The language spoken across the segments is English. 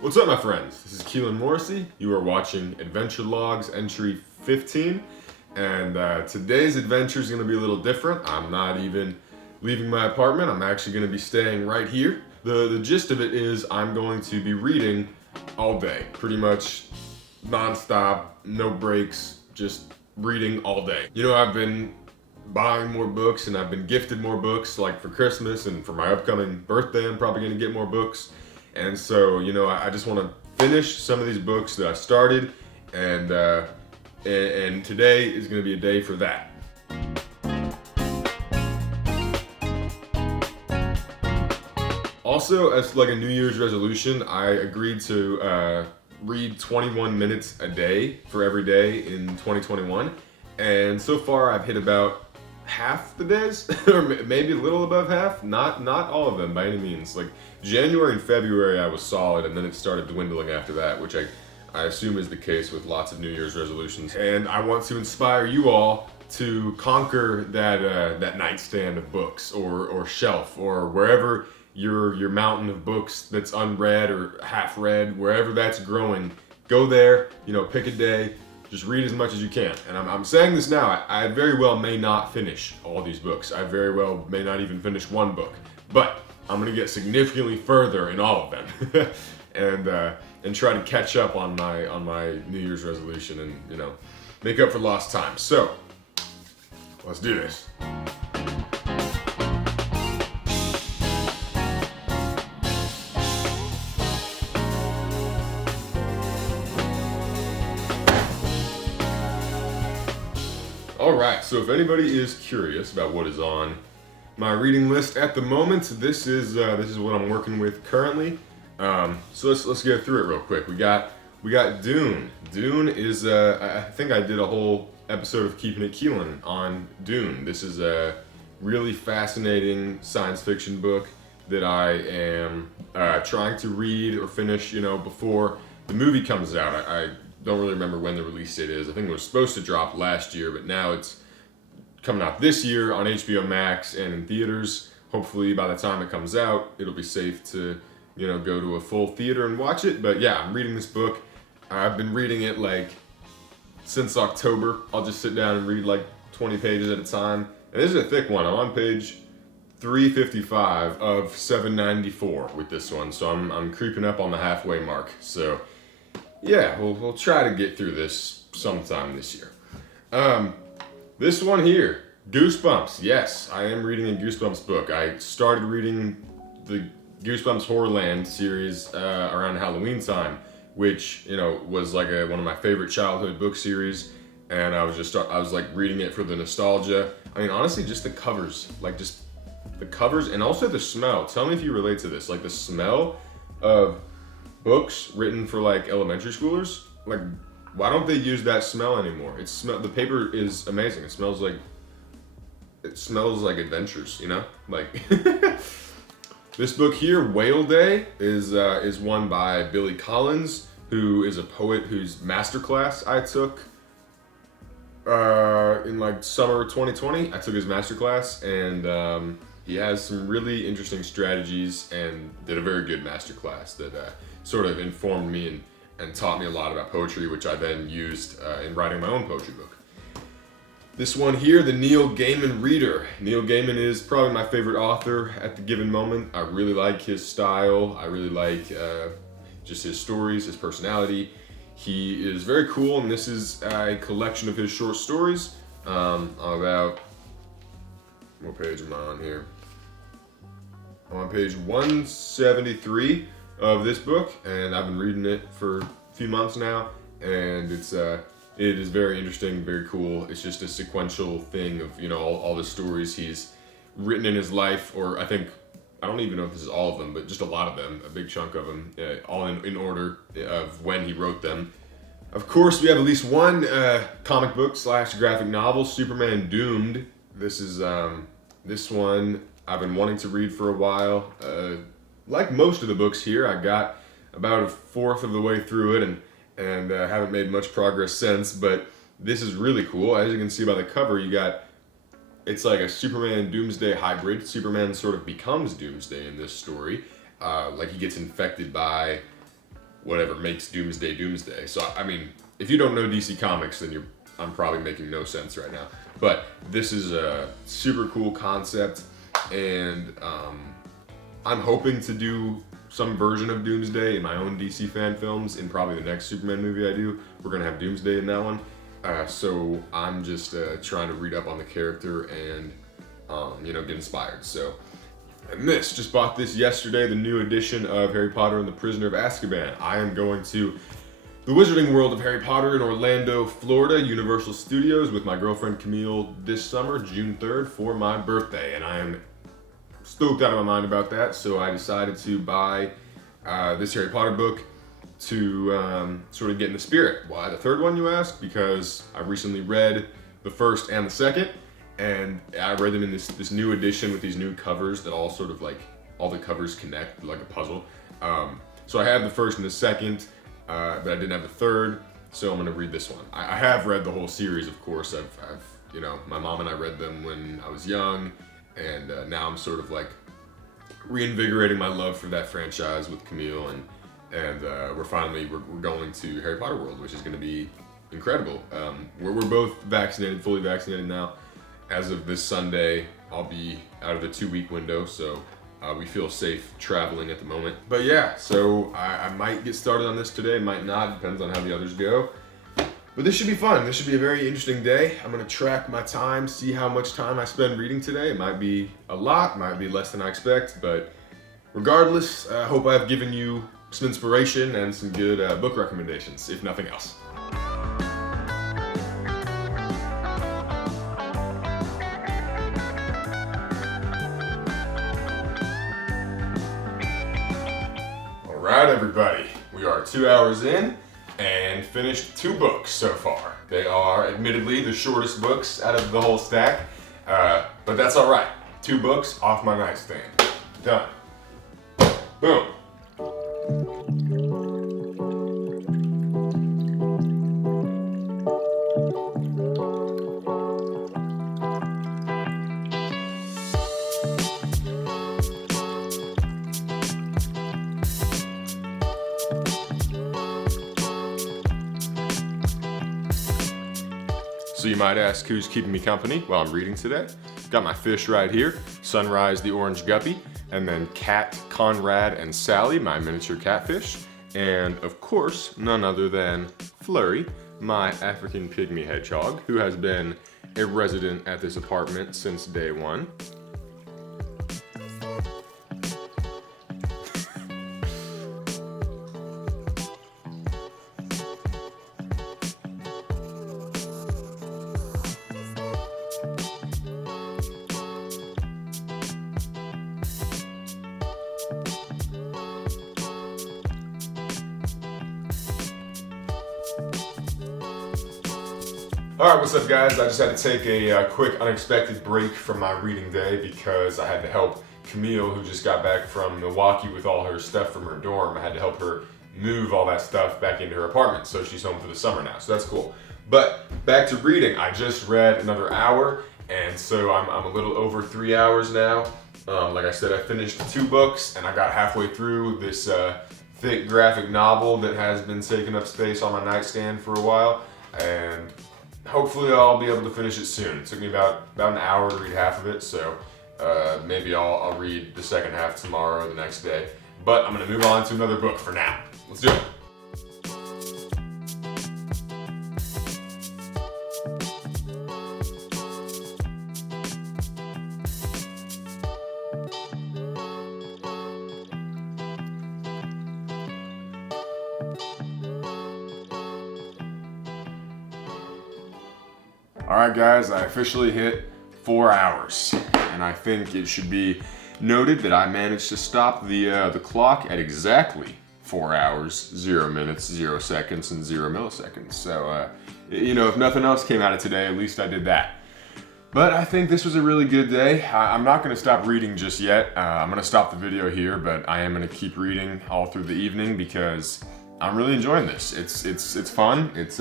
What's up, my friends? This is Keelan Morrissey. You are watching Adventure Logs entry 15, and today's adventure is going to be a little different. I'm not even leaving my apartment. I'm actually going to be staying right here. The gist of it is I'm going to be reading all day, pretty much non-stop, no breaks, just reading all day. You know, I've been buying more books and I've been gifted more books, like for Christmas, and for my upcoming birthday I'm probably going to get more books. And so, you know, I just want to finish some of these books that I started, and today is going to be a day for that. Also, as like a New Year's resolution, I agreed to read 21 minutes a day for every day in 2021, and so far I've hit about half the days, or maybe a little above half. Not all of them by any means. Like January and February I was solid, and then it started dwindling after that, which I assume is the case with lots of New Year's resolutions. And I want to inspire you all to conquer that nightstand of books, or shelf, or wherever your mountain of books that's unread or half read, wherever that's growing. Go there, you know, pick a day. Just read as much as you can. And I'm saying this now, I very well may not finish all these books. I very well may not even finish one book. But I'm gonna get significantly further in all of them. and try to catch up on my New Year's resolution and, you know, make up for lost time. So, let's do this. Alright, so if anybody is curious about what is on my reading list at the moment, this is what I'm working with currently. So let's get through it real quick. We got Dune. Dune is I think I did a whole episode of Keeping It Keelan on Dune. This is a really fascinating science fiction book that I am trying to read or finish, you know, before the movie comes out. I don't really remember when the release date is. I think it was supposed to drop last year, but now it's coming out this year on HBO Max and in theaters. Hopefully by the time it comes out, it'll be safe to, you know, go to a full theater and watch it. But yeah, I'm reading this book. I've been reading it like since October. I'll just sit down and read like 20 pages at a time. And this is a thick one. I'm on page 355 of 794 with this one. So I'm creeping up on the halfway mark. So yeah, we'll try to get through this sometime this year. This one here, Goosebumps. Yes, I am reading a Goosebumps book. I started reading the Goosebumps Horrorland series around Halloween time, which, you know, was like one of my favorite childhood book series. And I was like reading it for the nostalgia. I mean, honestly, just the covers, and also the smell. Tell me if you relate to this. Like the smell of books written for like elementary schoolers. Like, why don't they use that smell anymore? The paper is amazing. It smells like adventures, you know? Like this book here, Whale Day, is one by Billy Collins, who is a poet whose masterclass I took in like summer 2020. I took his masterclass, and he has some really interesting strategies and did a very good masterclass that sort of informed me and taught me a lot about poetry, which I then used in writing my own poetry book. This one here, the Neil Gaiman Reader. Neil Gaiman is probably my favorite author at the given moment. I really like his style. I really like just his stories, his personality. He is very cool, and this is a collection of his short stories. About, what page am I on here? I'm on page 173 of this book, and I've been reading it for a few months now, and it is very interesting, very cool. It's just a sequential thing of, you know, all the stories he's written in his life, or I don't even know if this is all of them, but just a lot of them, a big chunk of them, all in order of when he wrote them. Of course, we have at least one comic book / graphic novel, Superman Doomed. This one I've been wanting to read for a while. Like most of the books here, I got about a fourth of the way through it and haven't made much progress since, but this is really cool. As you can see by the cover, it's like a Superman Doomsday hybrid. Superman sort of becomes Doomsday in this story. Like he gets infected by whatever makes Doomsday. So I mean, if you don't know DC Comics, then I'm probably making no sense right now. But this is a super cool concept, and I'm hoping to do some version of Doomsday in my own DC fan films. In probably the next Superman movie I do, we're gonna have Doomsday in that one. So I'm just trying to read up on the character and get inspired. So, and just bought this yesterday, the new edition of Harry Potter and the Prisoner of Azkaban. I am going to the Wizarding World of Harry Potter in Orlando, Florida, Universal Studios, with my girlfriend Camille this summer, June 3rd, for my birthday, and I am stoked out of my mind about that. So I decided to buy this Harry Potter book to sort of get in the spirit. Why the third one, you ask? Because I recently read the first and the second, and I read them in this new edition with these new covers that all sort of like, all the covers connect like a puzzle. So I had the first and the second, but I didn't have the third, so I'm gonna read this one. I have read the whole series, of course. I've my mom and I read them when I was young, and now I'm sort of like reinvigorating my love for that franchise with Camille, and we're going to Harry Potter World, which is gonna be incredible. We're both vaccinated, fully vaccinated now. As of this Sunday, I'll be out of the 2-week window, so we feel safe traveling at the moment. But yeah, so I might get started on this today, might not, depends on how the others go. But this should be fun. This should be a very interesting day. I'm gonna track my time, see how much time I spend reading today. It might be a lot, might be less than I expect, but regardless, I hope I've given you some inspiration and some good book recommendations, if nothing else. Alright everybody, we are 2 hours in and finished 2 books so far. They are admittedly the shortest books out of the whole stack, but that's alright. 2 books off my nightstand. Done. Boom. So you might ask, who's keeping me company while I'm reading today? Got my fish right here, Sunrise the orange guppy, and then Cat, Conrad, and Sally, my miniature catfish, and of course, none other than Flurry, my African pygmy hedgehog, who has been a resident at this apartment since day one. Alright, what's up guys? I just had to take a quick unexpected break from my reading day because I had to help Camille, who just got back from Milwaukee with all her stuff from her dorm. I had to help her move all that stuff back into her apartment, so she's home for the summer now, so that's cool. But back to reading, I just read another hour, and so I'm a little over 3 hours now. Like I said, I finished 2 books, and I got halfway through this thick graphic novel that has been taking up space on my nightstand for a while, and hopefully I'll be able to finish it soon. It took me about an hour to read half of it, so maybe I'll read the second half tomorrow or the next day. But I'm gonna move on to another book for now. Let's do it. Alright guys, I officially hit 4 hours, and I think it should be noted that I managed to stop the clock at exactly 4 hours, 0 minutes, 0 seconds, and 0 milliseconds. So, if nothing else came out of today, at least I did that. But I think this was a really good day. I'm not going to stop reading just yet. I'm going to stop the video here, but I am going to keep reading all through the evening because I'm really enjoying this. It's fun. It's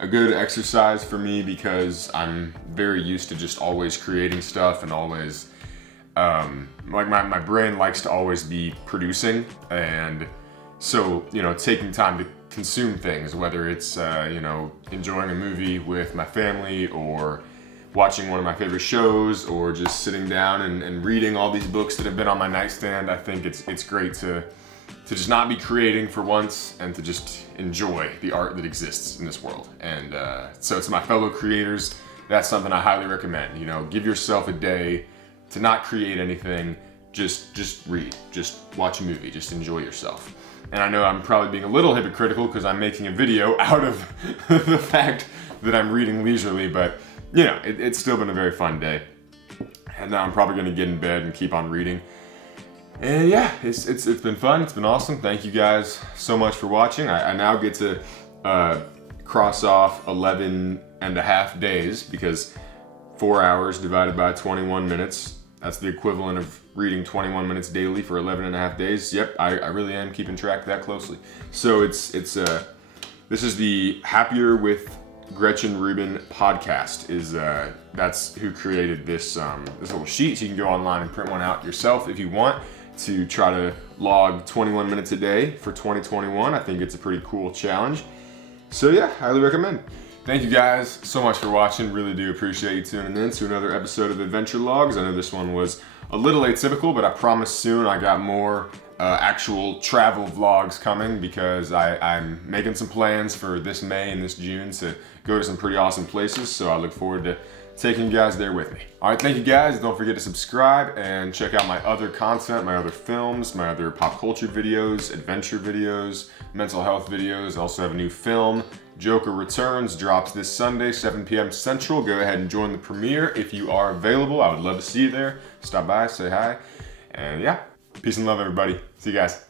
a good exercise for me because I'm very used to just always creating stuff and always, like my brain likes to always be producing, and So, taking time to consume things, whether it's, enjoying a movie with my family or watching one of my favorite shows or just sitting down and reading all these books that have been on my nightstand. I think it's great to just not be creating for once and to just enjoy the art that exists in this world. And so to my fellow creators, that's something I highly recommend. Give yourself a day to not create anything, just read, just watch a movie, just enjoy yourself. And I know I'm probably being a little hypocritical because I'm making a video out of the fact that I'm reading leisurely, but it's still been a very fun day. And now I'm probably gonna get in bed and keep on reading. And yeah, it's been fun, it's been awesome. Thank you guys so much for watching. I now get to cross off 11 and a half days because 4 hours divided by 21 minutes, that's the equivalent of reading 21 minutes daily for 11 and a half days. Yep, I really am keeping track that closely. So this is the Happier with Gretchen Rubin podcast. That's who created this little sheet. So you can go online and print one out yourself if you want to try to log 21 minutes a day for 2021. I think it's a pretty cool challenge. So yeah, highly recommend. Thank you guys so much for watching. Really do appreciate you tuning in to another episode of Adventure Logs. I know this one was a little atypical, but I promise soon I got more actual travel vlogs coming because I'm making some plans for this May and this June to go to some pretty awesome places. So I look forward to taking you guys there with me. All right, thank you guys. Don't forget to subscribe and check out my other content, my other films, my other pop culture videos, adventure videos, mental health videos. I also have a new film, Joker Returns, drops this Sunday, 7 p.m. Central. Go ahead and join the premiere if you are available. I would love to see you there. Stop by, say hi, and yeah, peace and love, everybody. See you guys.